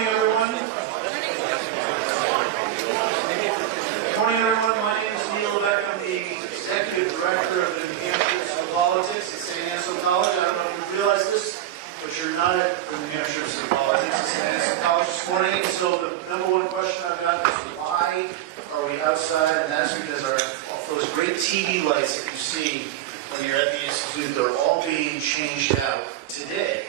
morning, everyone. Good morning, everyone. My name is Neil Levesque. I'm the Executive Director of the New Hampshire School of Politics at Saint Anselm College. I don't know if you realize this, but you're not at the New Hampshire School of Politics at Saint Anselm College this morning. So the number one question I've got is why are we outside? And that's because those great TV lights that you see when you're at the Institute, they're all being changed out today.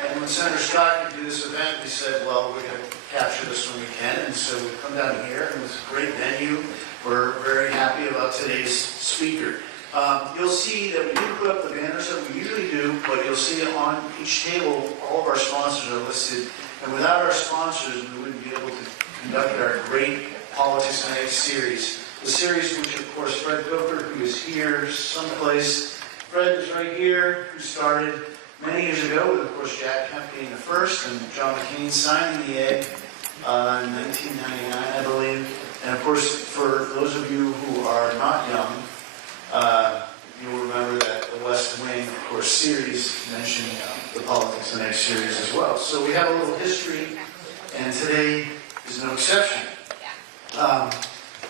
And when Senator Scott could do this event, we said, well, we're going to capture this when we can. And so we come down here, and it's a great venue. We're very happy about today's speaker. You'll see that we didn't put up the banners that we usually do, but you'll see on each table, all of our sponsors are listed. And without our sponsors, we wouldn't be able to conduct our great Politics Night series. The series which, of course, Fred Coker, who is here someplace. Fred is right here, who started many years ago with, of course, Jack Kemp being the first and John McCain signing the egg in 1999, I believe. And, of course, for those of you who are not young, you'll remember that the West Wing, of course, series mentioned the Politics Night series as well. So we have a little history, and today is no exception.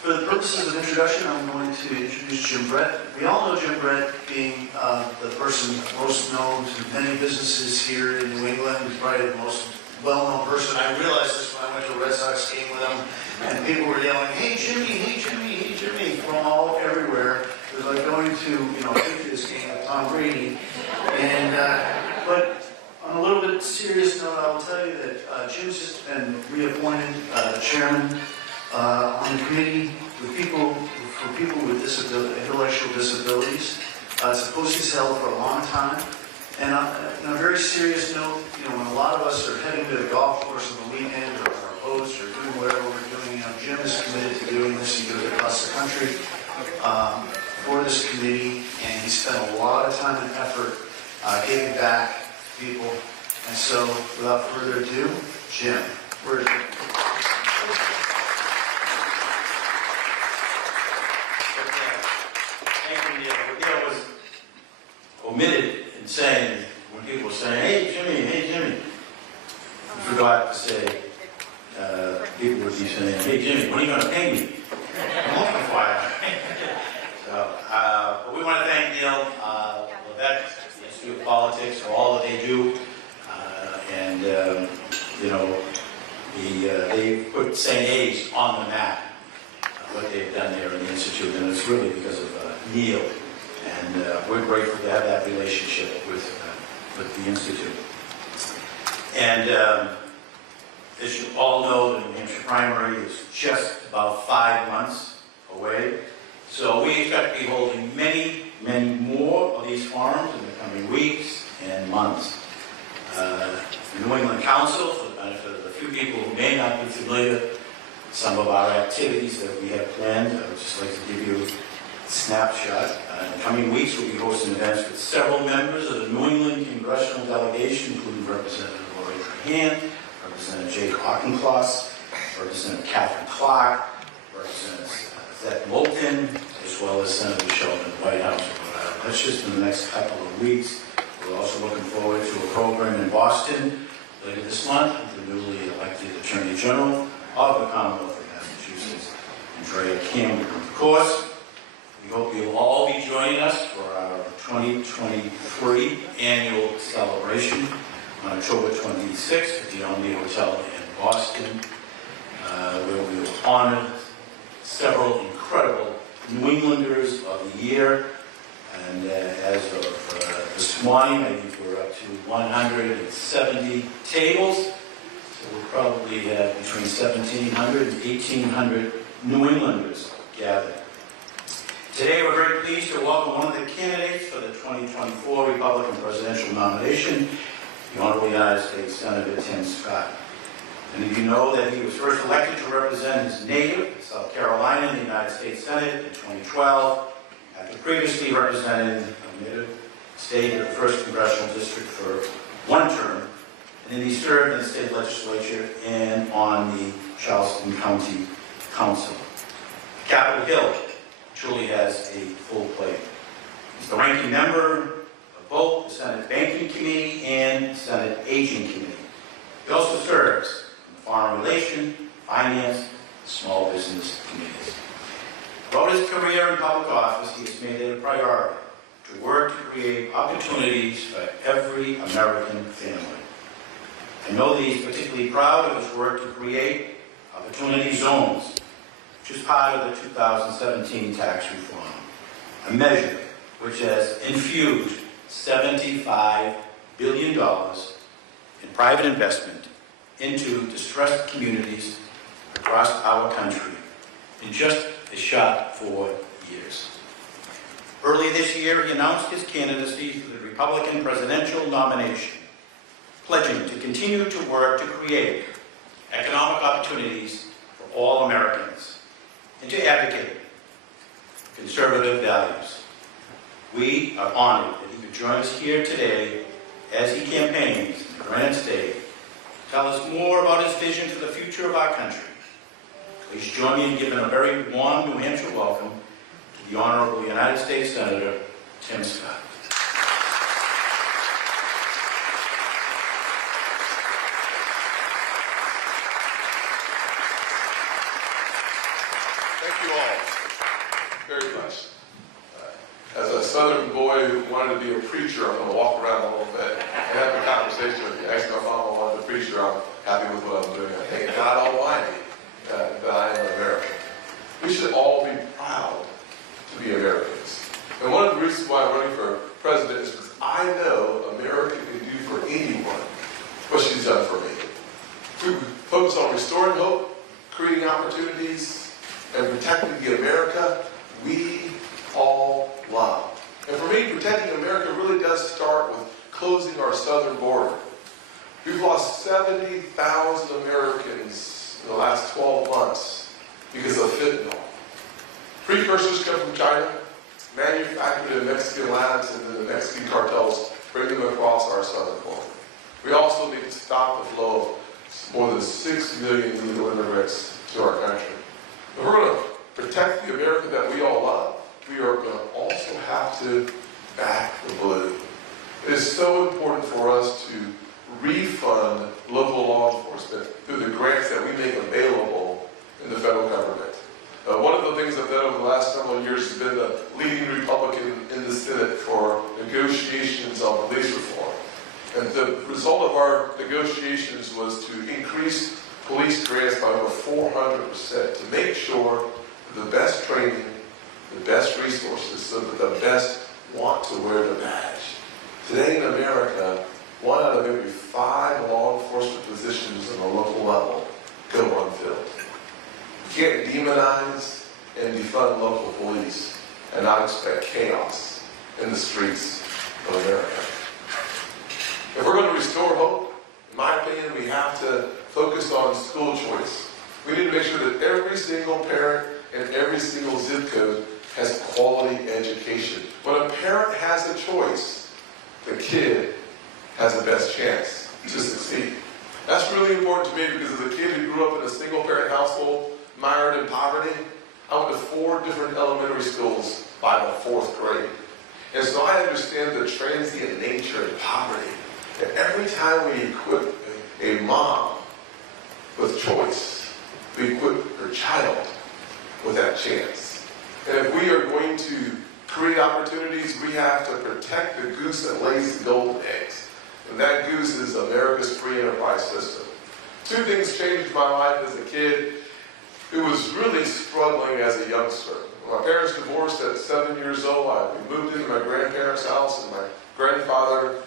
For the purposes of introduction, I'm going to introduce Jim Brett. We all know Jim Brett being the person most known to many businesses here in New England. He's probably the most well-known person. I realized this when I went to a Red Sox game with him, and people were yelling, "Hey Jimmy, hey Jimmy, hey Jimmy," from all everywhere. It was like going to, Patriots game with Tom Brady. And but on a little bit serious note, I will tell you that Jim's just been reappointed chairman on the committee for people with intellectual disabilities. It's a post he's held for a long time. And on a very serious note, when a lot of us are heading to the golf course on the weekend or our boats or doing whatever we're doing, Jim is committed to doing this. He goes across the country for this committee, and he spent a lot of time and effort giving back to people. And so, without further ado, Jim, where is Jim? Omitted in saying, when people were saying, hey Jimmy, you forgot to say, people would be saying, hey Jimmy, when are you going to pay me? I'm looking for you. So, but we want to thank Neil Levesque, the Institute of Politics, for all that they do. They put St. A's on the map, what they've done there in the Institute, and it's really because of Neil. And we're grateful to have that relationship with the Institute. And as you all know, the New Hampshire primary is just about 5 months away. So we expect to be holding many, many more of these forums in the coming weeks and months. The New England Council, for the benefit of a few people who may not be familiar with some of our activities that we have planned, I would just like to give you a snapshot. In the coming weeks, we'll be hosting events with several members of the New England Congressional Delegation, including Representative Lori Trahan, Representative Jake Auchincloss, Representative Catherine Clark, Representative Zach Moulton, as well as Senator Sheldon in the White House. That's just in the next couple of weeks. We're also looking forward to a program in Boston later this month with the newly elected Attorney General of the Commonwealth of Massachusetts, Andrea Cameron. Of course, we hope you'll all be joining us for our 2023 annual celebration on October 26th at the Omni Hotel in Boston, where we will honor several incredible New Englanders of the year. And as of this morning, I think we're up to 170 tables. So we'll probably have between 1,700 and 1,800 New Englanders gathered. Today, we're very pleased to welcome one of the candidates for the 2024 Republican presidential nomination, the Honorable United States Senator Tim Scott. Many of you know that he was first elected to represent his native, South Carolina, in the United States Senate in 2012, after previously representing a native state of the 1st Congressional District for one term, and then he served in the state legislature and on the Charleston County Council. Capitol Hill truly has a full plate. He's the ranking member of both the Senate Banking Committee and Senate Aging Committee. He also serves on the foreign relation, finance, small business communities. Throughout his career in public office, he has made it a priority to work to create opportunities for every American family. I know that he's particularly proud of his work to create opportunity zones, which is part of the 2017 tax reform, a measure which has infused $75 billion in private investment into distressed communities across our country in just a short 4 years. Early this year, he announced his candidacy for the Republican presidential nomination, pledging to continue to work to create economic opportunities for all Americans and to advocate for conservative values. We are honored that he could join us here today as he campaigns in the Granite State to tell us more about his vision for the future of our country. Please join me in giving a very warm New Hampshire welcome to the Honorable United States Senator Tim Scott. Thank you all very much. As a Southern boy who wanted to be a preacher, I'm going to walk around a little bit and have a conversation with you. Actually, my mama wanted a preacher. I'm happy with what I'm doing. I thank God Almighty that I am American. We should all be proud to be Americans. And one of the reasons why I'm running for president is because I know America can do for anyone what she's done for me. We focus on restoring hope, creating opportunities, and protecting the America we all love. And for me, protecting America really does start with closing our southern border. We've lost 70,000 Americans in the last 12 months because of fentanyl. Precursors come from China, manufactured in Mexican labs, and then the Mexican cartels bring them across our southern border. We also need to stop the flow of more than 6 million illegal immigrants to our country. If we're going to protect the America that we all love, we are going to also have to back the blue. It is so important for us to refund local law enforcement through the grants that we make available in the federal government. One of the things I've done over the last several years has been the leading Republican in the Senate for negotiations on police reform. And the result of our negotiations was to increase police grants by over 400% to make sure that the best training, the best resources, so that the best want to wear the badge. Today in America, 1 out of every 5 law enforcement positions on the local level go unfilled. You can't demonize and defund local police and not expect chaos in the streets of America. If we're going to restore hope, in my opinion, we have to focus on school choice. We need to make sure that every single parent and every single zip code has quality education. When a parent has a choice, the kid has the best chance to succeed. That's really important to me because as a kid who grew up in a single-parent household, mired in poverty, I went to 4 different elementary schools by the 4th grade. And so I understand the transient nature of poverty. And every time we equip a mom with choice, we equip her child with that chance. And if we are going to create opportunities, we have to protect the goose that lays the golden eggs. And that goose is America's free enterprise system. 2 things changed my life as a kid who was really struggling as a youngster. When my parents divorced at 7 years old, we moved into my grandparents' house, and my grandfather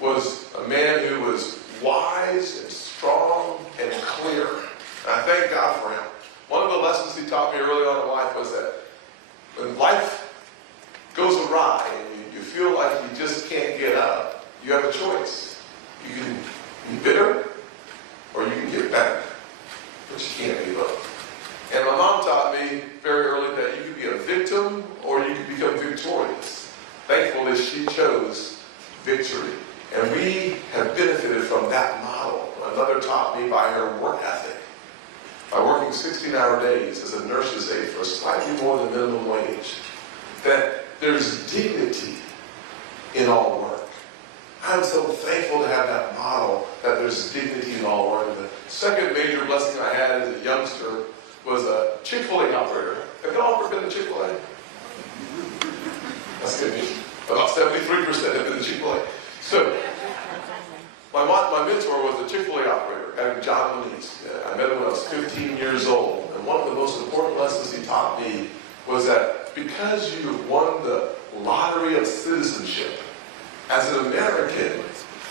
was a man who was wise and strong and clear. And I thank God for him. One of the lessons he taught me early on in life was that when life goes awry and you feel like you just can't get up, you have a choice. You can be bitter or you can get better, but you can't be both. And my mom taught me very early that you could be a victim or you could become victorious. Thankfully, she chose victory. And we have benefited from that model. My mother taught me by her work ethic. By working 16-hour days as a nurse's aide for slightly more than minimum wage, that there's dignity in all work. I'm so thankful to have that model, that there's dignity in all work. The second major blessing I had as a youngster was a Chick-fil-A operator. Have y'all ever been to Chick-fil-A? That's good news. About 73% have been to Chick-fil-A. So, my mentor was a Chick-fil-A operator, named John Muniz. I met him when I was 15 years old. And one of the most important lessons he taught me was that because you have won the lottery of citizenship, as an American,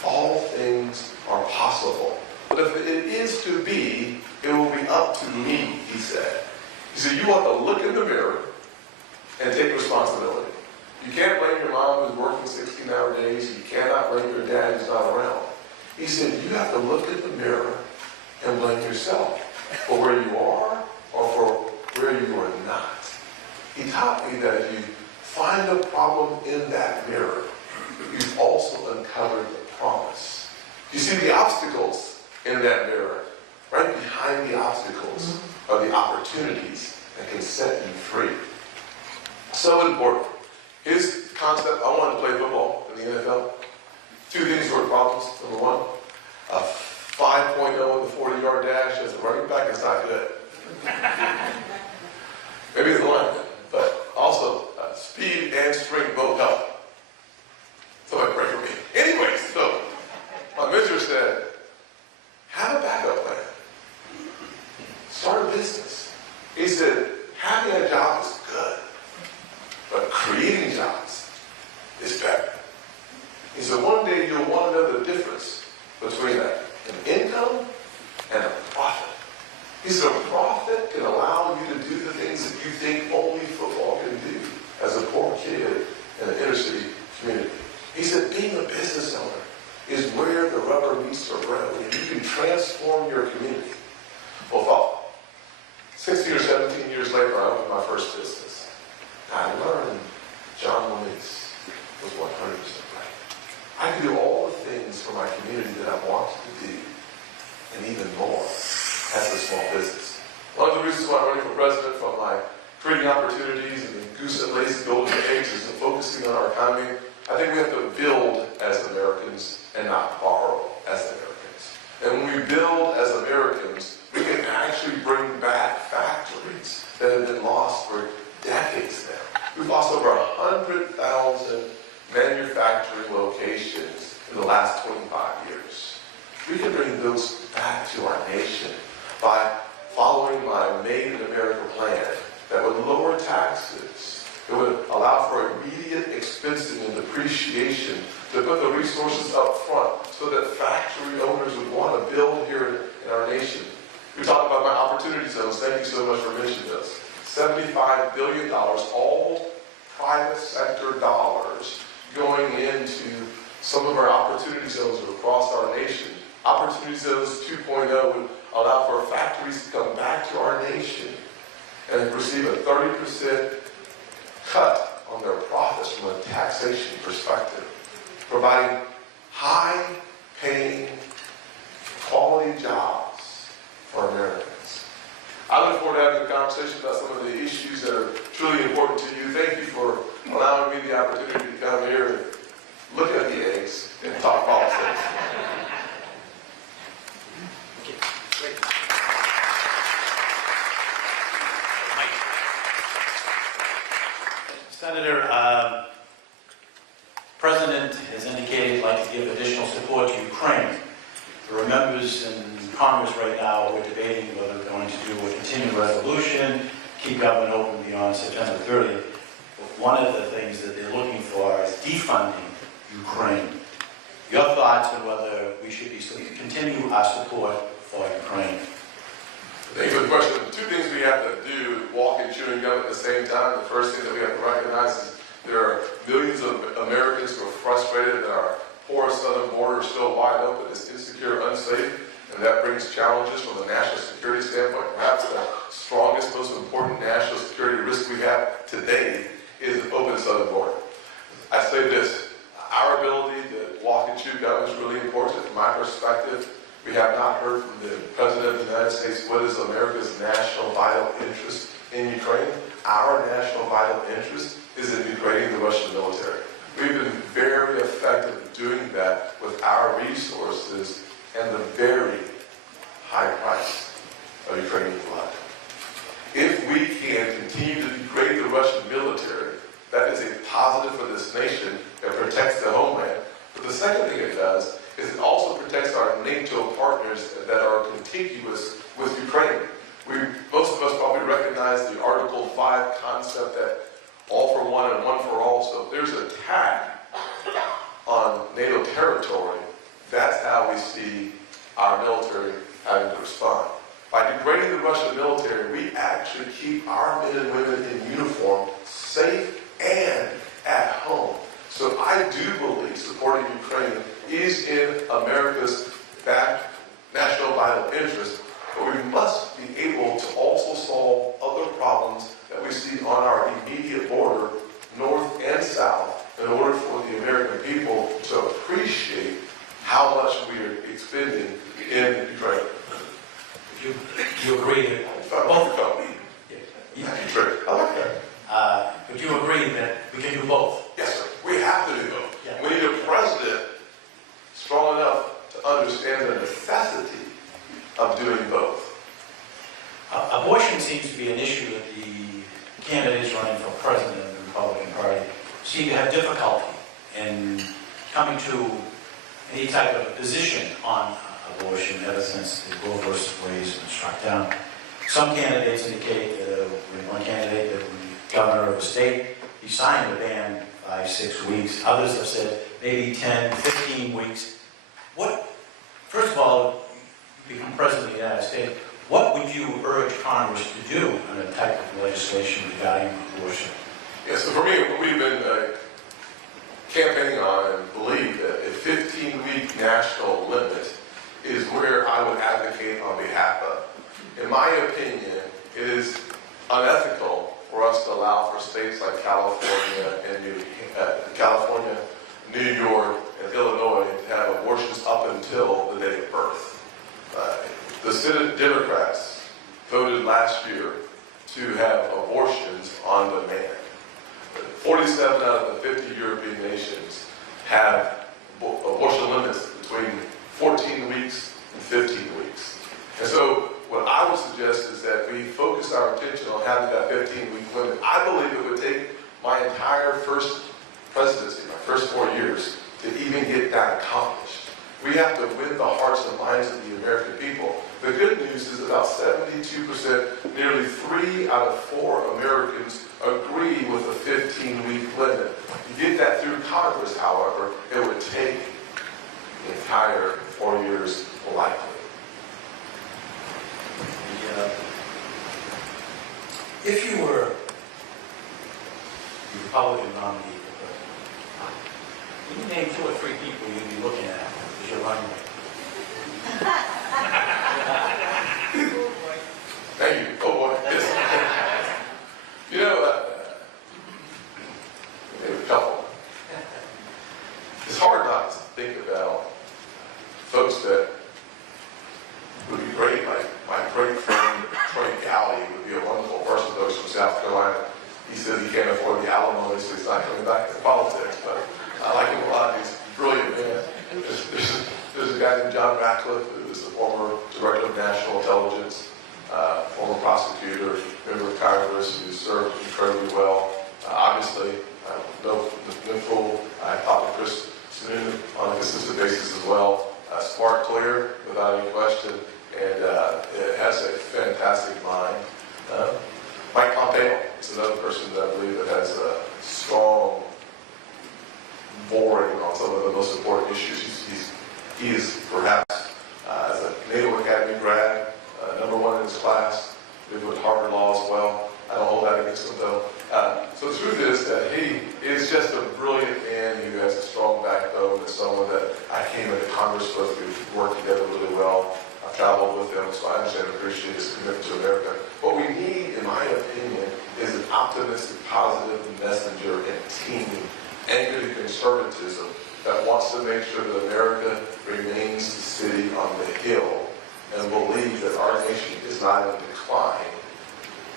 all things are possible. But if it is to be, it will be up to me, he said. He said, you want to look in the mirror and take responsibility. You can't blame your mom who's working 16-hour days. You cannot blame your dad who's not around. He said, you have to look in the mirror and blame yourself for where you are or for where you are not. He taught me that if you find a problem in that mirror, you've also uncovered the promise. You see the obstacles in that mirror. Right behind the obstacles are the opportunities that can set you free. So important. His concept, I wanted to play football in the NFL. Two things were problems. Number one, a 5.0 in the 40-yard dash as a running back is not good. Maybe it's the lineman, but also speed and strength both help. Somebody pray for me. Anyways, so my mentor said, have a backup plan. Start a business. He said, having a job is good, but creating jobs is better. He said, one day you'll want to know the difference between an income and a profit. He said, a profit can allow you to do the things that you think only football can do as a poor kid in an inner city community. He said, being a business owner is where the rubber meets the road, and you can transform your community. Well, about 16 or 17 years later, I opened my first business. I learned John Muniz was 100% right. I can do all the things for my community that I want to do, and even more as a small business. One of the reasons why I'm running for president, from my creating opportunities and the goose that lays the golden eggs, is focusing on our economy. I think we have to build as Americans and not borrow as Americans. And when we build as Americans, we can actually bring back factories that have been lost for decades now. We've lost over 100,000 manufacturing locations in the last 25 years. We can bring those back to our nation by following my Made in America plan that would lower taxes. It would allow for immediate expensing and depreciation to put the resources up front so that factory owners would want to build here in our nation. We talked about my opportunity zones. Thank you so much for mentioning those. $75 billion, all private sector dollars, going into some of our opportunity zones across our nation. Opportunity zones 2.0 would allow for factories to come back to our nation and receive a 30% cut on their profits from a taxation perspective, providing high-paying, quality jobs for Americans. I look forward to having a conversation about some of the issues that are truly important to you. Thank you for allowing me the opportunity to come here and look at the eggs and talk politics. Senator, President has indicated he'd like to give additional support to Ukraine. There are members in Congress right now who are debating whether they're going to do a continuing resolution, keep government open beyond September 30th. But one of the things that they're looking for is defunding Ukraine. Your thoughts on whether we should continue our support for Ukraine? Thank you for the question. Two things we have to do, walk and chew and gum at the same time. The first thing that we have to recognize is there are millions of Americans who are frustrated that our porous southern border is still wide open, it's insecure, unsafe, and that brings challenges from a national security standpoint. Perhaps the strongest, most important national security risk we have today is the open southern border. I say this, our ability to walk and chew gum is really important. From my perspective, we have not heard from the President of the United States what is America's national vital interest in Ukraine. Our national vital interest is in degrading the Russian military. We've been very effective at doing that with our resources and the very high price of Ukrainian blood. If we can continue to degrade the Russian military, that is a positive for this nation. It protects the homeland. But the second thing it does is it also protects our NATO partners that are contiguous with Ukraine. Most of us probably recognize the Article 5 concept that all for one and one for all. So if there's an attack on NATO territory, that's how we see our military having to respond. By degrading the Russian military, we actually keep our men and women in uniform safe and at home. So I do believe supporting Ukraine is in America's national vital interest, but we must be able to also solve other problems that we see on our immediate border, north and south, in order for the American people to appreciate how much we are expending in Ukraine. You agree that I like that. but you agree that we can do both? Yes, sir. We have to do both. Yeah. We need a president strong enough to understand the necessity of doing both. Abortion seems to be an issue that the candidates running for president of the Republican Party seem to have difficulty in coming to any type of position on abortion ever since the Roe versus Wade has been struck down. Some candidates indicate that one candidate, that when the governor of a state, he signed the ban by 6 weeks. Others have said maybe 10, 15 weeks. First of all, you become president of the United States, what would you urge Congress to do on a type of legislation regarding abortion? Yes, so for me, what we've been campaigning on and believe that a 15-week national limit is where I would advocate on behalf of. In my opinion, it is unethical for us to allow for states like California, New York, and Illinois to have abortions up until the day of birth. The Senate Democrats voted last year to have abortions on demand. 47 out of the 50 European nations have abortion limits between 14 weeks and 15 weeks. And so what I would suggest is that we focus our attention on having that 15-week limit. I believe it would take my entire first presidency, my first 4 years, to even get that accomplished. We have to win the hearts and minds of the American people. The good news is about 72%, nearly 3 out of 4 Americans agree with a 15-week limit. To get that through Congress, however, it would take the entire 4 years likely. If you were the Republican nominee for president, can you name 2 or 3 people you'd be looking at as your running mate? Thank you. Oh boy. Yes. You know, maybe a couple. It's hard not to think about folks that would be great. Like my great friend Troy Galley would be a wonderful person. Though he's from South Carolina. He says he can't afford the alimony, so he's not coming back to politics. But I like him a lot. He's brilliant, man. There's a guy named John Ratcliffe, who is the former director of national intelligence, former prosecutor, member of Congress, who served incredibly well. Obviously, no fool. I talked to Chris Sununu on a consistent basis as well. Smart, clear, without any question, and has a fantastic mind. Mike Pompeo is another person that I believe that has a strong boring on some of the most important issues. He is perhaps, as a NATO Academy grad, #1 in his class. He went to Harvard Law as well. I don't hold that against him though. So the truth is that he is just a brilliant man who has a strong backbone and someone that I came into Congress with. We've worked together really well. I've traveled with him, so I understand and appreciate his commitment to America. What we need, in my opinion, is an optimistic, positive messenger and team anchored in conservatism that wants to make sure that America remains the city on the hill and believe that our nation is not in decline,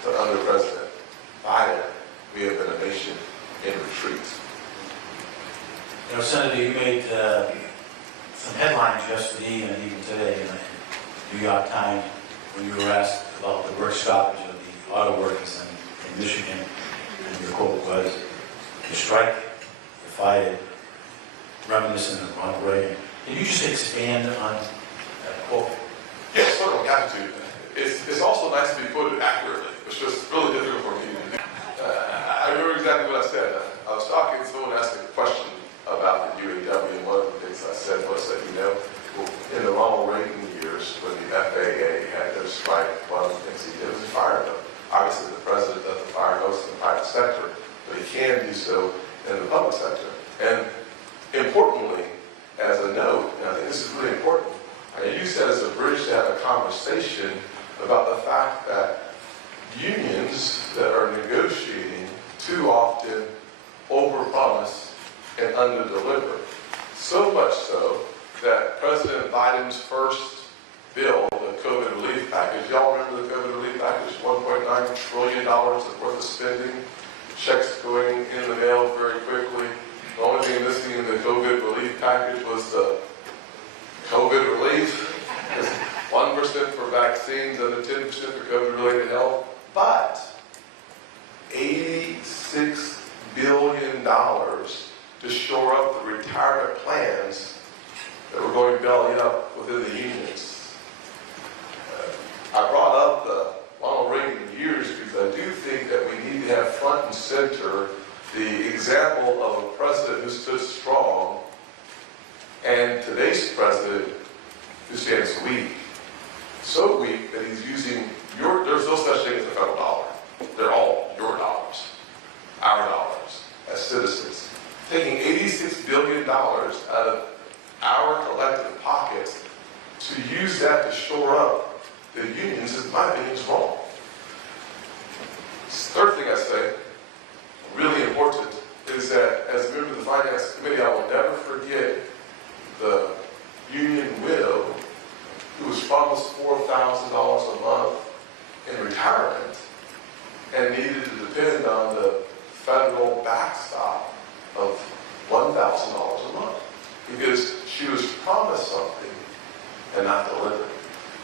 but under President Biden, we have been a nation in retreat. Senator, you made some headlines yesterday and even today in the New York Times when you were asked about the work stoppage of the auto workers in Michigan, and your quote was, "You strike, you're fired," reminiscent of Ronald Reagan. Can you just expand on that quote? Yes, certainly, happy to. It's also nice to be quoted accurately, which was really difficult for me to do. I remember exactly what I said. I was talking, someone asked me a question about the UAW, and one of the things I said was that, in the Ronald Reagan years, when the FAA had their strike, one of the things he did was he fired them. Obviously, the president doesn't fire most in the private sector, but he can do so in the public sector. And importantly, as a note, and I think this is really important, I use that as a bridge to have a conversation about the fact that unions that are negotiating too often overpromise and underdeliver. So much so that President Biden's first bill, the COVID relief package, y'all remember the COVID relief package? $1.9 trillion worth of spending, checks going in the mail very quickly. The only thing missing in the COVID relief package was the COVID relief. 1% for vaccines, under 10% for COVID-related health, but $86 billion to shore up the retirement plans that were going belly up within the unions. I brought up the Ronald Reagan years because I do think that we need to have front and center the example of a president who stood strong and today's president who stands weak. So weak that he's using there's no such thing as a federal dollar. They're all your dollars, our dollars, as citizens. Taking $86 billion out of our collective pockets to use that to shore up the unions, in my opinion, is wrong. Third thing I say, really important, is that as a member of the Finance Committee, I will never forget the union widow who was promised $4,000 a month in retirement and needed to depend on the federal backstop of $1,000 a month because she was promised something and not delivered.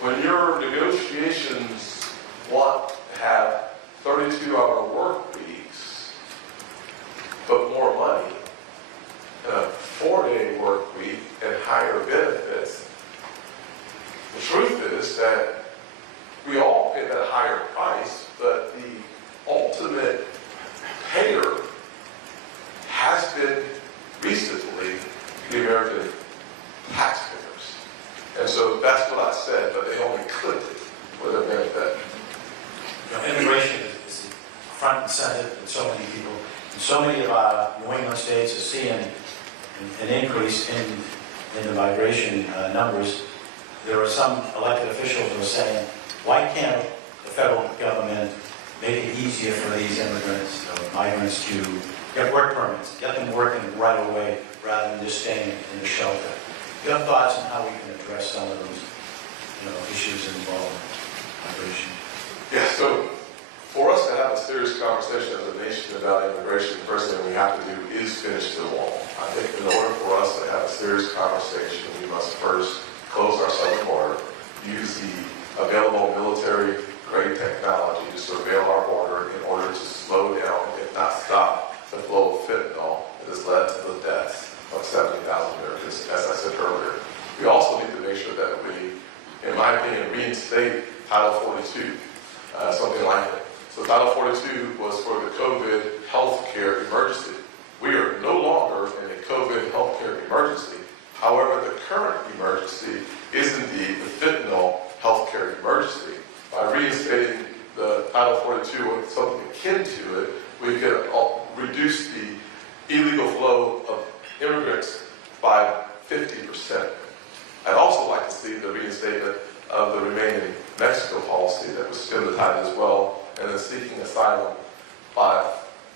When your negotiations want to have 32-hour work weeks, but more money, and a 4-day work week and higher benefits, the truth is that we all pay that higher price, but the ultimate payer has been recently the American taxpayers. And so that's what I said, but they only clipped it with a benefit. Immigration is front and center in so many people. And so many of our New England states are seeing an increase in the migration numbers. There are some elected officials who are saying, why can't the federal government make it easier for these immigrants, migrants to get work permits, get them working right away rather than just staying in the shelter? Your thoughts on how we can address some of those issues involving migration? Yeah, so for us to have a serious conversation as a nation about immigration, the first thing we have to do is finish the wall. I think in order for us to have a serious conversation, we must first close our southern border, use the available military-grade technology to surveil our border in order to slow down, if not stop, the flow of fentanyl that has led to the deaths of 70,000 Americans, as I said earlier. We also need to make sure that we, in my opinion, reinstate Title 42, something like it. So Title 42 was for the COVID healthcare emergency. We are no longer in a COVID healthcare emergency. However, the current emergency is indeed the fentanyl healthcare emergency. By reinstating the Title 42 or something akin to it, we can reduce the illegal flow of immigrants by 50%. I'd also like to see the reinstatement of the remaining Mexico policy that was stem the tide as well, and then seeking asylum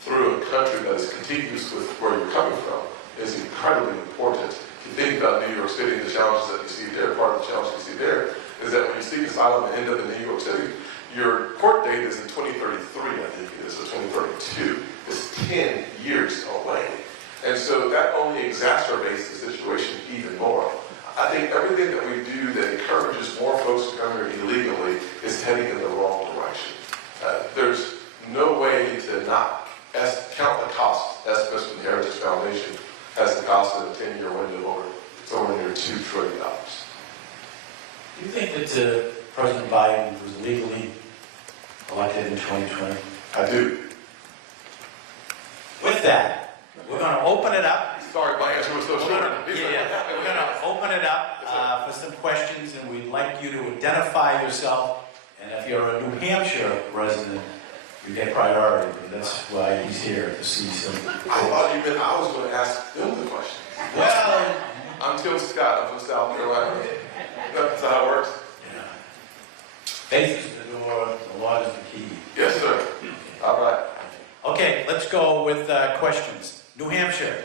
through a country that is contiguous with where you're coming from is incredibly important. If you think about New York City, the challenges that you see there, part of the challenge you see there is that when you seek asylum and end up in New York City, your court date is in 2033, I think it is, or 2032. It's 10 years away. And so that only exacerbates the situation even more. I think everything that we do that encourages more folks to come here illegally is heading in the wrong direction. There's no way to not count the cost. Estimates from the Heritage Foundation has the cost of the 10-year window over near $2 trillion. Do you think that President Biden was legally elected in 2020? I do. With that, we're going to open it up. Sorry, my answer was so short. We're going to open it up for some questions, and we'd like you to identify yourself. And if you're a New Hampshire resident, you get priority. That's why he's here, to see some. I thought I was going to ask them the question. Well, I'm Tim Scott. I'm from South Carolina. That's how it works. yeah. Faith is the door, the law is the key. Yes, sir. All right. Okay, let's go with questions. New Hampshire.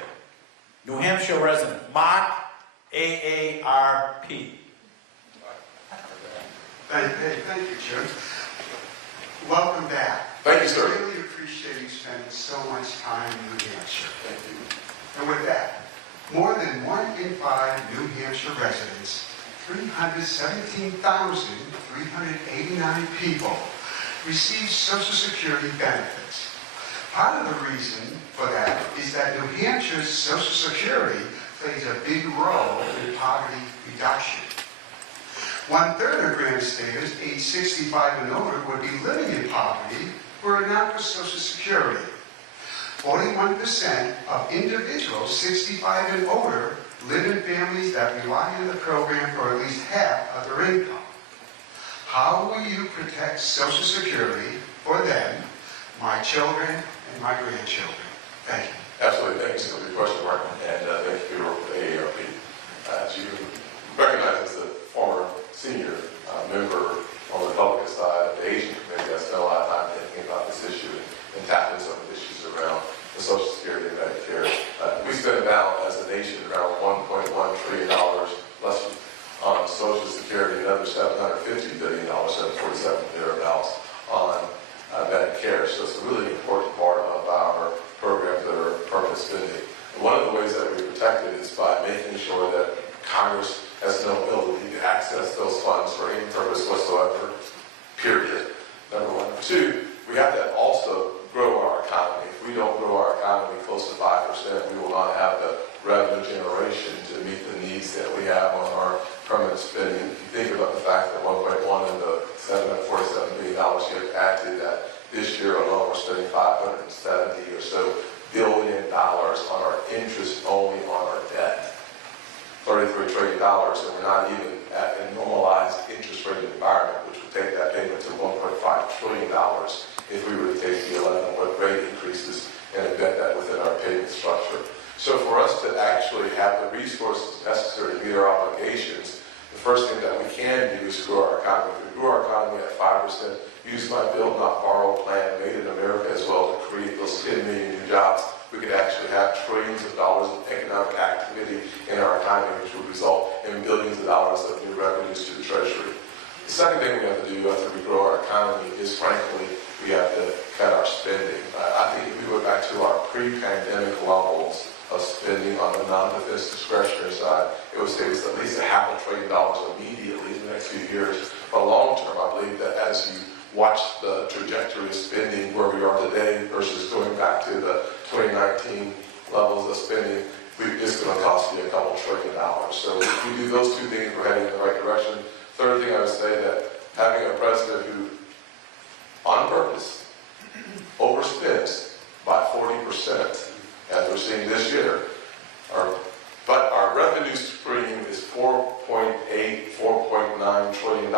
New Hampshire resident. Mark, AARP. Thank you, Jim. Welcome back. Thank you, sir. I really appreciate you spending so much time in New Hampshire. Thank you. And with that, more than 1 in 5 New Hampshire residents, 317,389 people, receive Social Security benefits. Part of the reason for that is that New Hampshire's Social Security plays a big role in poverty reduction. 1/3 of Granite Staters age 65 and older would be living in poverty were it not for Social Security. 41% of individuals 65 and older live in families that rely on the program for at least half of their income. How will you protect Social Security for them, my children, and my grandchildren? Thank you. Absolutely. Thank you so much for your question, Mark. And thank you for the AARP. As you recognize, as the former senior member on the Republican side of the Asian Committee, I spent a lot of time thinking about this issue and tackling some of the issues around the Social Security and Medicare. We spend about, as a nation, around $1.1 trillion less on Social Security, another $750 billion, 747 thereabouts, on Medicare. So it's a really important part of our programs that are permanent spending. And one of the ways that we protect it is by making sure that Congress has no ability to access those funds for any purpose whatsoever, period. Number one. Number two, we have to also grow our economy. If we don't grow our economy close to 5%, we will not have the revenue generation to meet the needs that we have on our permanent spending. If you think about the fact that 1.1 of the $747 billion you have to add to that, this year alone we're spending $570 or so billion on our interest only on our debt. $33 trillion, and we're not even at a normalized interest rate environment, which would take that payment to $1.5 trillion if we were to take the 11 rate increases and embed that within our payment structure. So for us to actually have the resources necessary to meet our obligations, the first thing that we can do is grow our economy. If we grow our economy at 5%, use my build, not borrow plan, made in America as well, to create those 10 million new jobs, we could actually have trillions of dollars of economic activity in our economy, which would result in billions of dollars of new revenues to the Treasury. The second thing we have to do after we grow our economy is, frankly, we have to cut our spending. I think if we go back to our pre-pandemic levels of spending on the non-defense discretionary side, it would save us at least $500 billion immediately in the next few years. But long term, I believe that as you watch the trajectory of spending where we are today versus going back to the 2019 levels of spending, it's going to cost you a couple $1 trillion. So if we do those two things, we're heading in the right direction. Third thing I would say that having a president who, on purpose, overspends by 40%, as we're seeing this year, but our revenue stream is $4.8, $4.9 trillion.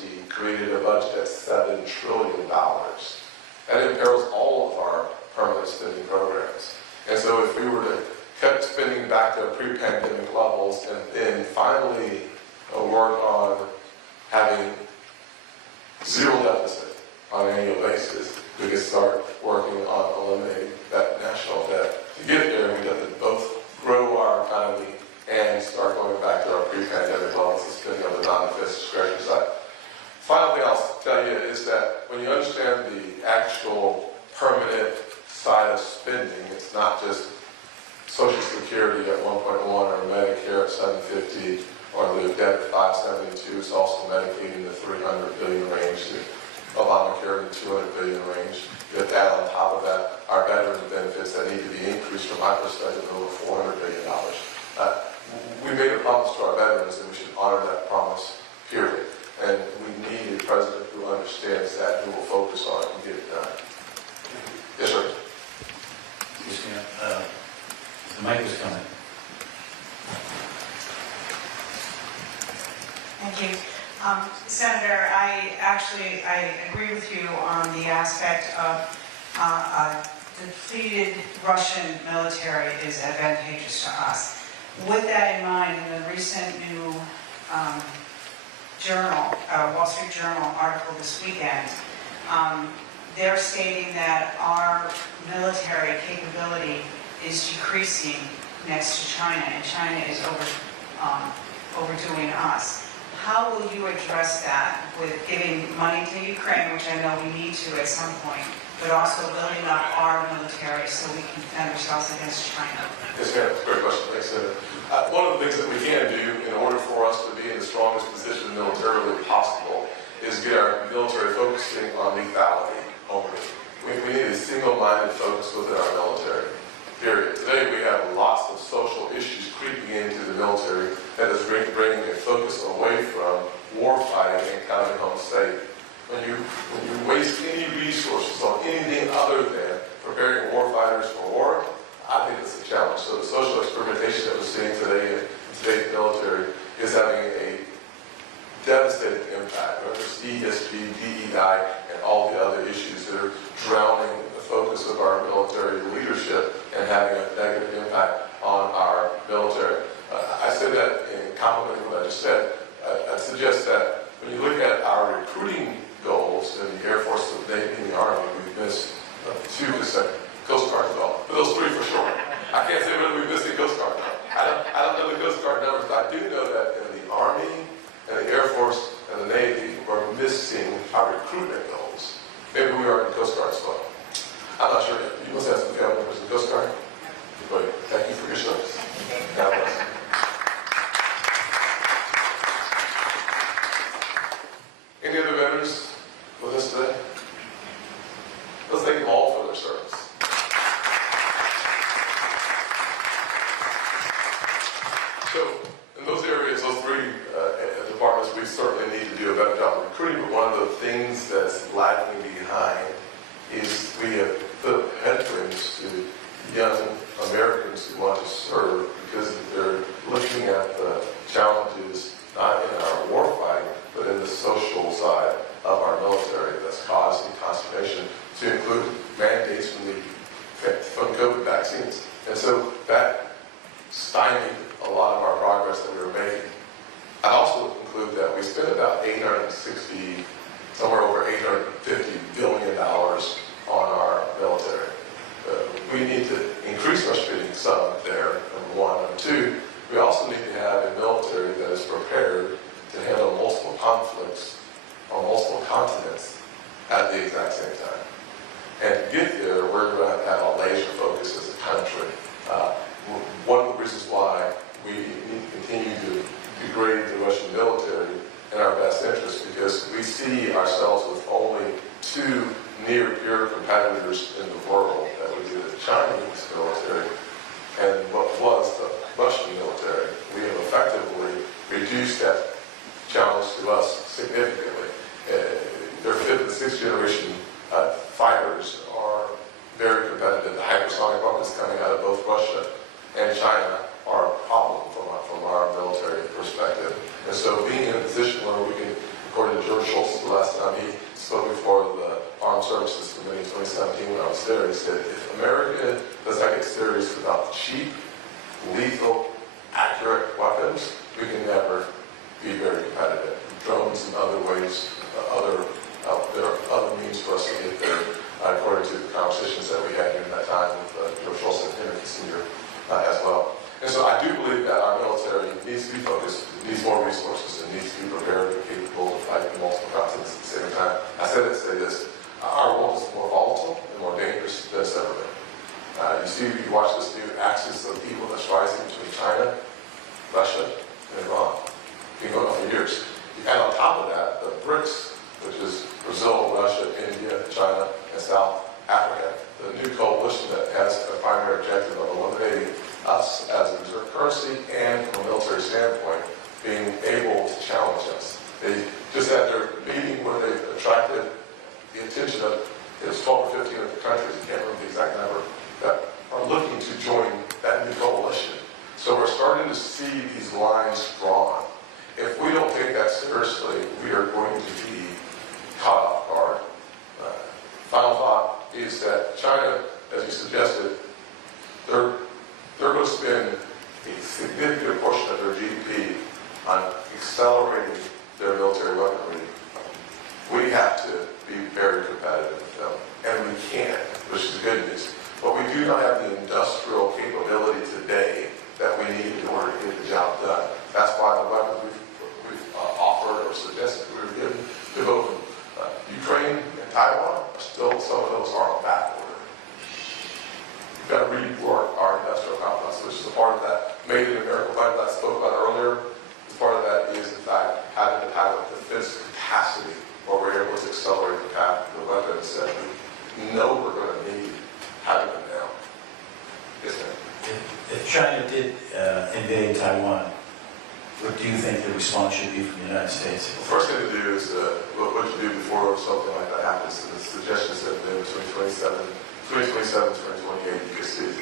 He created a budget at $7 trillion. That imperils all of our permanent spending programs. And so if we were to cut spending back to pre-pandemic levels and then finally work on having zero deficit on an annual basis, we could start working on eliminating that national debt. To get there, we have to both grow our economy and start going back to our pre-pandemic levels of spending on the non-defense discretionary side. Final thing I'll tell you is that when you understand the actual permanent side of spending, it's not just Social Security at 1.1, or Medicare at 750, or live debt at 572. It's also Medicaid in the 300 billion range, Obamacare in the 200 billion range. With that, on top of that, our veteran benefits that need to be increased, from my perspective, over $400 billion. We made a promise to our veterans, and we should honor that promise, period. And we need a president who understands that, who will focus on it and get it done. Yes, sir. Excuse me, the mic is coming. Thank you. Senator, I agree with you on the aspect of depleted Russian military is advantageous to us. With that in mind, in the recent new Wall Street Journal article this weekend, they're stating that our military capability is decreasing next to China, and China is overdoing us. How will you address that with giving money to Ukraine, which I know we need to at some point, but also building up our military so we can defend ourselves against China? Yes, ma'am. Great question. Thanks, Senator. One of the things that we can do in order for us to be in the strongest position militarily possible is get our military focusing on lethality only. We need a single-minded focus within our military, period. Today we have lots of social issues creeping into the military that is bringing a focus away from war fighting and coming home safe. When you waste any resources on anything other than preparing war fighters for war, I think it's a challenge. So the social experimentation that we're seeing today in today's military is having a devastating impact. Whether it's ESG, DEI, and all the other issues that are drowning the focus of our military leadership and having a negative impact on our military. I say that in complimenting what I just said. I suggest that when you look at our recruiting goals in the Air Force, the Navy, and the Army, we've missed 2%. Coast Guard as well. But those 3 for sure. I can't say whether we missed the Coast Guard. I don't know the Coast Guard numbers, but I do know that in the Army and the Air Force and the Navy, we're missing our recruitment goals. Maybe we are in the Coast Guard as well. I'm not sure yet. You must have some family members in the Coast Guard. But thank you for your service. God bless. Any other veterans with us today? Let's thank them all for their service. So, in those areas, those 3 departments, we certainly need to do a better job of recruiting, but one of the things that's lagging behind is we have put headwinds to young Americans who want to serve because they're looking at the challenges not in our war fighting, but in the social side of our military that's causing consternation, to include mandates from COVID vaccines. And so that stymied a lot of our progress that we were making. I also conclude that we spent about somewhere over $850 billion on our military. We need to increase our spending some there, number one. Number two, we also need to have a military that is prepared to handle multiple conflicts on multiple continents at the exact same time. And to get there, we're going to have a laser focus as a country. One of the reasons why we need to continue to degrade the Russian military in our best interest, because we see ourselves with only 2 near-peer competitors in the world. That would be the Chinese military and what was the Russian military. We have effectively reduced that challenge to us significantly. Their 5th and 6th generation fighters are very competitive. The hypersonic weapons coming out of both Russia and China are a problem from our military perspective. And so being in a position where we can, according to George Shultz, the last time he spoke before the Armed Services Committee in 2017 when I was there, he said, if America does not get serious about cheap, lethal, accurate weapons, we can never be very competitive. Drones and other ways, there are other means for us to get there, according to the conversations that we had during that time with George Shultz and Henry Kissinger as well. And so I do believe that our military needs to be focused, needs more resources, and needs to be prepared and capable to fight in multiple continents at the same time. I said it to say this, our world is more volatile and more dangerous than it's ever been. You watch this new axis of contingent of, it's 12 or 15 of the countries, I can't remember the exact number, that are looking to join that new coalition. So we're starting to see these lines drawn. If we don't take that seriously, we are going to be caught off guard. Final thought is that China, as you suggested, they're going to spend a significant portion of their GDP on accelerating their military weaponry. We have to be very competitive with them, and we can, which is good news. But we do not have the industrial capability today that we need in order to get the job done. That's why the weapons we've offered or suggested we were given to both Ukraine and Taiwan, still some of those are on back order. We've got to rework our industrial complex, which is a part of that Made in America plan that I spoke about earlier. Part of that is, in fact, having to have a defense capacity where we're able to accelerate the path to the weapons that we know we're going to need, having them now. Yes, ma'am. If China did invade Taiwan, what do you think the response should be from the United States? The first thing to do is what you do before something like that happens. And the suggestions that between 2027 and 2028, you can see the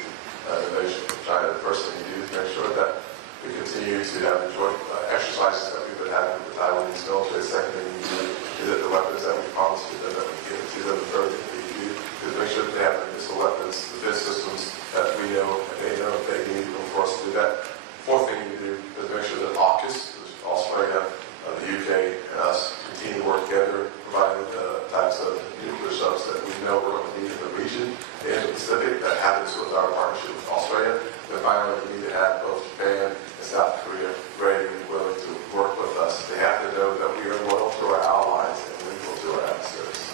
invasion from China. The first thing you do is make sure that we continue to have the joint exercises that we've been having with the Taiwanese military. The second thing we do is that the weapons that we promised to them, that we give to them. The third thing we do is make sure that they have the missile weapons, the defense systems that we know and they know they need for us to do that. Fourth thing we do is make sure that AUKUS, which is Australia, the UK, and us continue to work together, providing the types of nuclear subs that we know we're going to need in the region, the Indo-Pacific. That happens with our partnership with Australia. Then finally, we need to have both Japan and South Korea ready and willing to work with us. They have to know that we are loyal to our allies and loyal to our adversaries.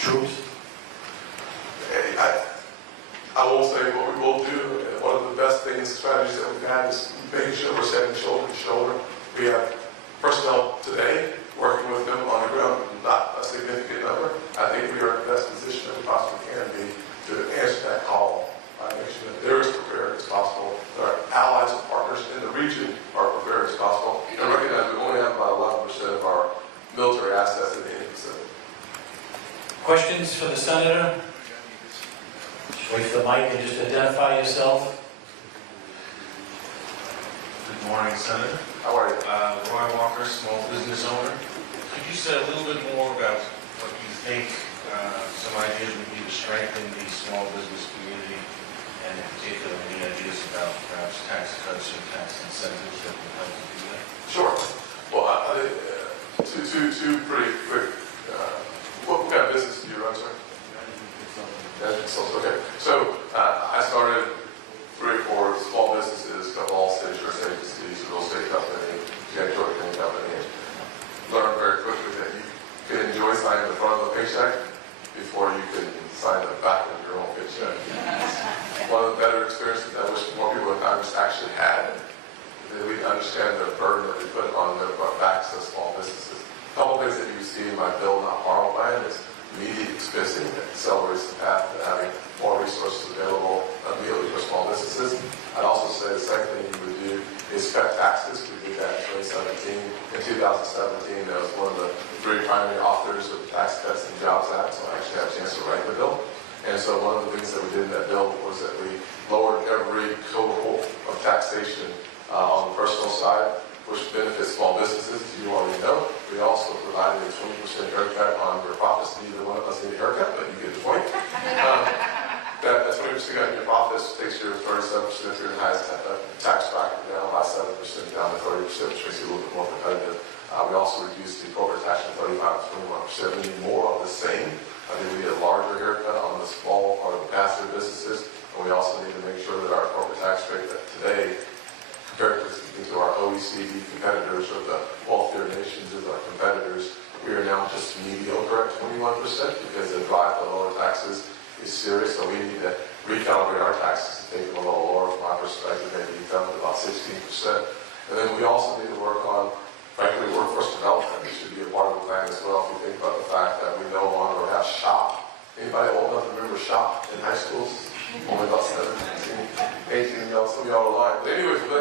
Troops? I will say what we will do, and one of the best things, strategies that we've had is making sure we're standing shoulder to shoulder. We have personnel today working with them on the ground, not a significant number. I think we are in the best position that we possibly can be to answer that call. Make sure that they're as prepared as possible, that our allies and partners in the region are prepared as possible, and recognize we only have about 11% of our military assets in the Indo-Pacific. Questions for the Senator? Just wait for the mic and just identify yourself. Good morning, Senator. How are you? Roy Walker, small business owner. Could you say a little bit more about what you think some ideas would be to strengthen the small business community, and in particular, any ideas about perhaps tax cuts or tax incentives that would help to do that? Sure. Well, I think two pretty quick. What kind of business do you run, sir? Okay. So I started 3 or 4 small businesses, of all state insurance agencies, a real estate company, janitorial cleaning company. Learned very quickly that you can enjoy signing the front of the paycheck before you can sign the back of your own paycheck. One of the better experiences that I wish more people in Congress actually had, that we understand the burden that we put on their backs of small businesses. A couple things that you see in my Build Not Borrow plan is immediate expensing that accelerates the path to having more resources available immediately for small businesses. I'd also say the second thing you would do is cut taxes. We did that in 2017. In 2017, I was one of the 3 primary authors of the Tax Cuts and Jobs Act, so I actually had a chance to write the bill. And so one of the things that we did in that bill was that we lowered every cohort of taxation on the personal side, which benefits small businesses, as you already know. We also provided a 20% haircut on your profits. Neither one of us need a haircut, but you get the point. That 20% on your profits takes your 37% if you're in the highest tax bracket down by 7% down to 30%, which makes you a little bit more competitive. We also reduced the corporate tax from 35 to 21%. We need more of the same. I think we need a larger haircut on the small or the passive businesses. And we also need to make sure that our corporate tax rate that today, compared to our OECD competitors or the wealthier nations as our competitors, we are now just mediocre at 21% because the drive to lower taxes is serious. So we need to recalibrate our taxes to take them a little lower from my perspective, maybe down to about 16%. And then we also need to work on, frankly, workforce development. It should be a part of the plan as well. If you think about the fact that we no longer have SHOP. Anybody old enough to remember SHOP in high schools? Only about 17, 18 years old. Some of y'all are lying. But anyways, I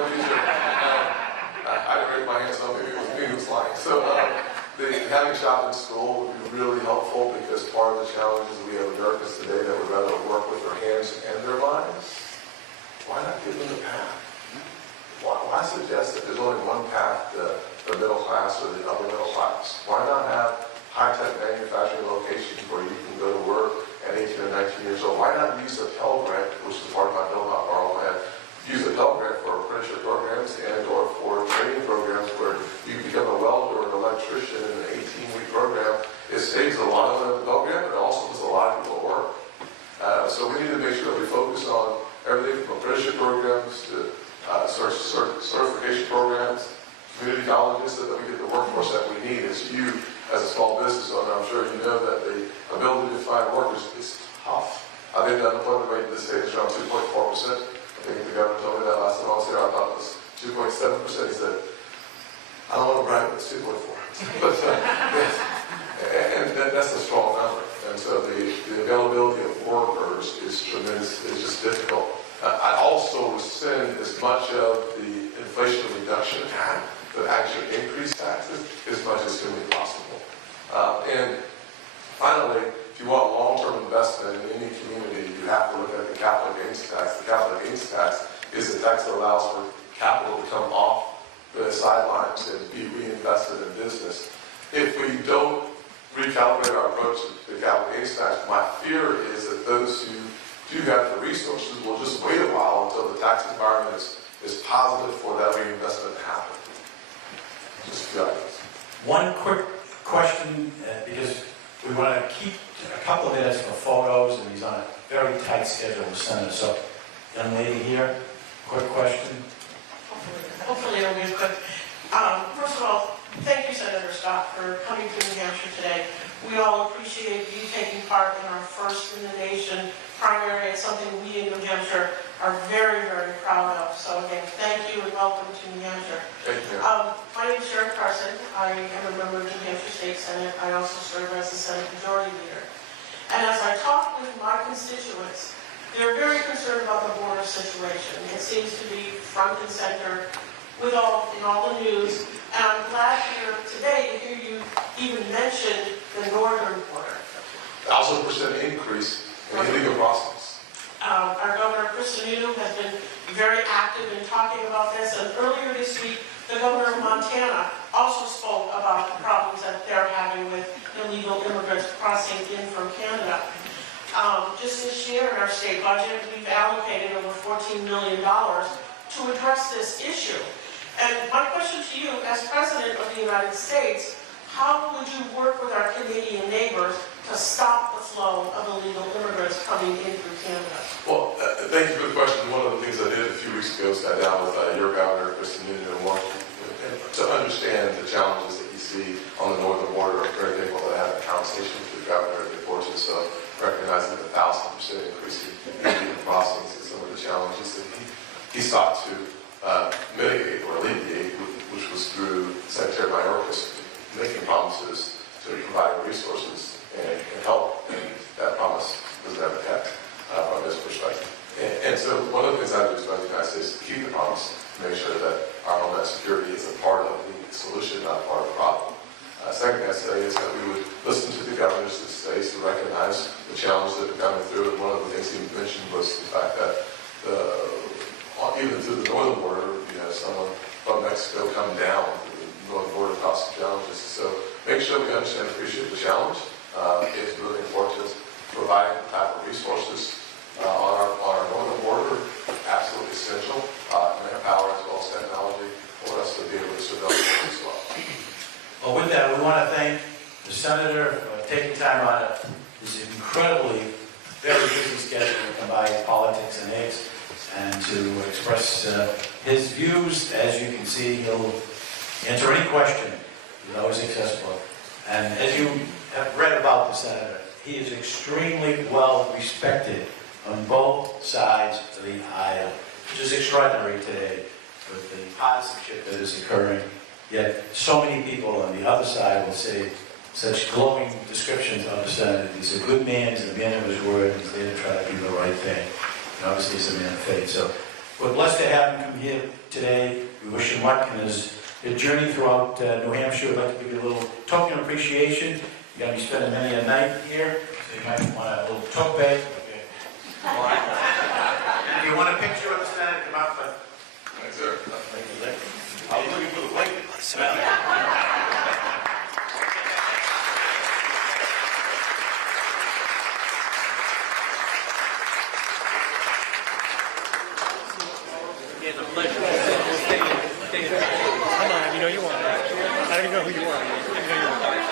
didn't raise my hand, so maybe it was me who was lying. So Having shop in school would be really helpful because part of the challenges we have Americans today that would rather work with their hands and their minds. Why not give them the path? Why suggest that there's only one path to the middle class or the upper middle class? Why not have high-tech manufacturing locations where you can go to work at 18 or 19 years old? Why not use a Pell Grant, which is part of my Build Not Borrow plan, use a Pell Grant for apprenticeship programs and or for training programs where you become a welder or an electrician in an 18-week program. It saves a lot of money in the Pell Grant, but it also puts a lot of people to work. So we need to make sure that we focus on everything from apprenticeship programs to certification programs, community colleges, so that we get the workforce that we need. As you, as a small business owner, I'm sure you know that the ability to find workers is tough. I think the unemployment rate in this state is around 2.4%. I think the governor told me that last time I was here. I thought it was 2.7%. He said, I don't want to brag, but it's 2.4. But, and that's a strong number. And so the availability of workers is tremendous. It's just difficult. I also rescind as much of the Inflation Reduction Act that actually increased taxes as much as humanly possible. And finally, if you want long-term investment in any community, you have to look at the capital gains tax. The capital gains tax is a tax that allows for capital to come off the sidelines and be reinvested in business. If we don't recalibrate our approach to the capital gains tax, my fear is that those who do have the resources will just wait a while until the tax environment is positive for that reinvestment to happen. Just a few items. One quick question, because we want to keep a couple of minutes for photos, and he's on a very tight schedule with Senator. So, young lady here, quick question. Hopefully it'll be quick. First of all, thank you, Senator Scott, for coming to New Hampshire today. We all appreciate you taking part in our first in the nation primary. It's something we in New Hampshire are very, very proud of. So again, thank you and welcome to New Hampshire. Thank you. My name is Sharon Carson. I am a member of the New Hampshire State Senate. I also serve as the Senate Majority Leader. And as I talk with my constituents, they're very concerned about the border situation. It seems to be front and center in all the news. And I'm glad here today to hear you even mention the northern border. 1,000% increase in illegal crossings. Our Governor, Chris Sununu, has been very active in talking about this. And earlier this week, the Governor of Montana also spoke about the problems that they're having with illegal immigrants crossing in from Canada. Just this year in our state budget, we've allocated over $14 million to address this issue. And my question to you, as President of the United States, how would you work with our Canadian neighbors to stop the flow of illegal immigrants coming in through Canada? Well, thank you for the question. One of the things I did a few weeks ago sat down with your governor, Chris Sununu, and to understand the challenges that you see on the northern border. I'm very thankful that I had a conversation with the governor and the importance of recognizing the 1,000% increase in illegal crossings and some of the challenges that he sought to mitigate or alleviate, which was through Secretary Mayorkas making promises to provide resources and help, and that promise was never kept from his perspective. And so one of the things I do expect the United States to keep the promise, to make sure that our homeland security is a part of the solution, not a part of the problem. Second thing I say is that we would listen to the governors of the states to recognize the challenges that are coming through. And one of the things he mentioned was the fact that even through the northern border, you have someone from Mexico come down to the northern border, cause some challenges. So make sure we understand and appreciate the challenge. It's really important to providing the type of resources on our northern border, absolutely essential. Manpower as well as technology for us to be able to surveil as well. Well, with that, we want to thank the Senator for taking time out of his incredibly very busy schedule to combine politics and eggs and to express his views. As you can see, he'll answer any question. He's always accessible. And as you have read about the Senator, he is extremely well respected on both sides of the aisle, which is extraordinary today with the partisanship that is occurring. Yet so many people on the other side will say such glowing descriptions of the Senator. He's a good man, he's a man of his word, he's there to try to do the right thing. And obviously he's a man of faith. So we're blessed to have him come here today. We wish him luck in his your journey throughout New Hampshire. I'd like to give you a little token of appreciation. You're going to be spending many a night here, so you might want a little tote bag. Okay. If you want a picture of the Senate, come out. Thanks, sir. I was looking for the blanket. Come on, you know you want it. I don't even know who you are. You know you want it.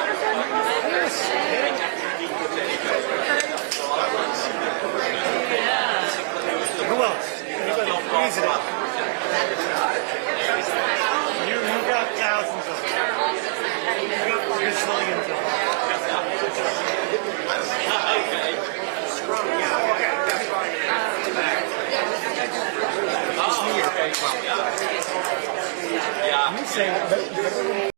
Who else? Who is it? You got thousands of them. You got gazillions of them. I'm saying,